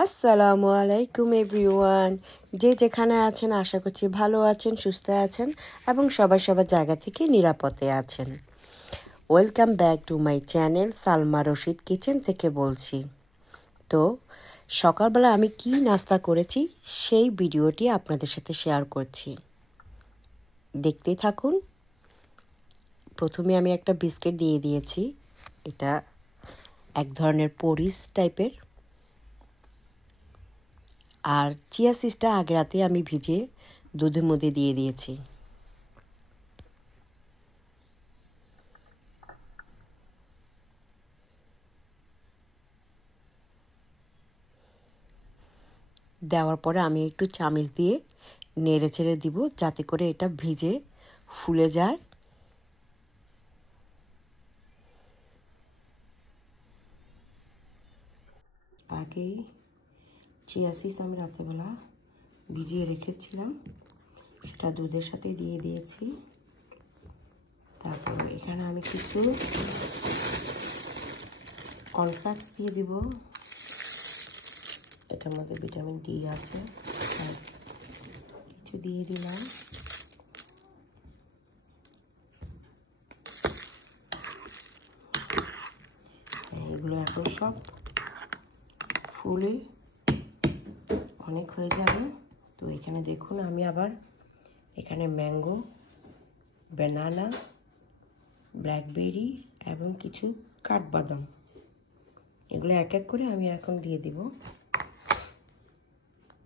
আসসালামু আলাইকুম এভরিওয়ান। যে যেখানে আছেন আশা করছি ভালো আছেন, সুস্থ আছেন এবং সবার সবার জায়গা থেকে নিরাপদে আছেন। Welcome back to my channel Salma Rashid kitchen থেকে বলছি। তো সকালবেলা আমি কি নাস্তা করেছি সেই ভিডিওটি আপনাদের সাথে শেয়ার করছি, দেখতেই থাকুন। প্রথমে আমি একটা বিস্কিট দিয়ে দিয়েছি, এটা এক ধরনের পরিস টাইপের। আর চিয়া সিডসটা আগে রাতে আমি ভিজিয়ে দুধের মধ্যে দিয়ে দিয়েছি। দেওয়ার পরে আমি একটু চামচ দিয়ে নেড়ে চেড়ে দিব যাতে করে এটা ভিজে ফুলে যায়। আগেই চিয়া সিডস আমি রাতেরবেলা ভিজিয়ে রেখেছিলাম, সেটা দুধের সাথে দিয়ে দিয়েছি। তারপর এখানে আমি কিছু কর্নফ্লেক্স দিয়ে দিব, এটার মধ্যে ভিটামিন ডি আছে, কিছু দিয়ে দিলাম। এগুলো এখন সব ফুলে অনেক হয়ে যাবে। তো এখানে দেখুন আমি আবার এখানে ম্যাঙ্গো, ব্যানানা, ব্ল্যাকবেরি এবং কিছু কাঠবাদাম, এগুলো এক এক করে আমি এখন দিয়ে দিব।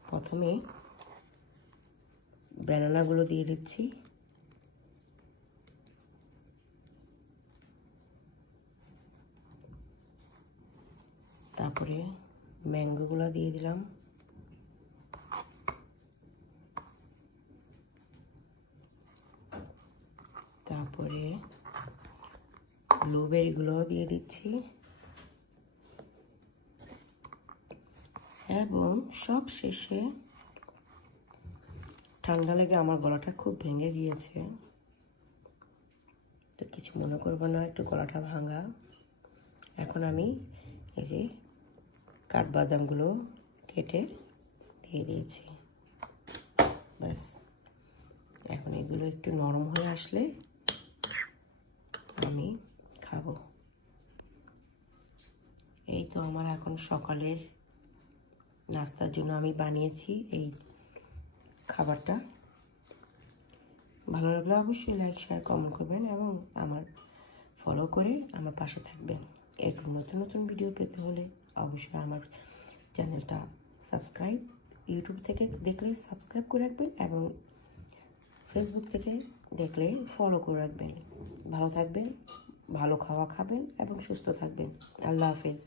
প্রথমে ব্যানানাগুলো দিয়ে দিচ্ছি, তারপরে ম্যাঙ্গোগুলো দিয়ে দিলাম, তারপরে ব্লুবেরিগুলো দিয়ে দিচ্ছি এবং সব শেষে, ঠান্ডা লেগে আমার গলাটা খুব ভেঙে গিয়েছে, তো কিছু মনে করবো না, একটু গলাটা ভাঙা। এখন আমি এই যে কাঠবাদামগুলো কেটে দিয়ে দিয়েছি, ব্যাস। এখন এগুলো একটু নরম হয়ে আসলে আমি খাবো। এই তো আমার এখন সকালের নাস্তার জন্য আমি বানিয়েছি এই খাবারটা। ভালো লাগলে অবশ্যই লাইক, শেয়ার, কমেন্ট করবেন এবং আমার ফলো করে আমার পাশে থাকবেন। এরকম নতুন নতুন ভিডিও পেতে হলে অবশ্যই আমার চ্যানেলটা সাবস্ক্রাইব, ইউটিউব থেকে দেখলে সাবস্ক্রাইব করে রাখবেন এবং ফেসবুক থেকে দেখলে ফলো করে রাখবেন। ভালো থাকবেন, ভালো খাওয়া খাবেন এবং সুস্থ থাকবেন। আল্লাহ হাফেজ।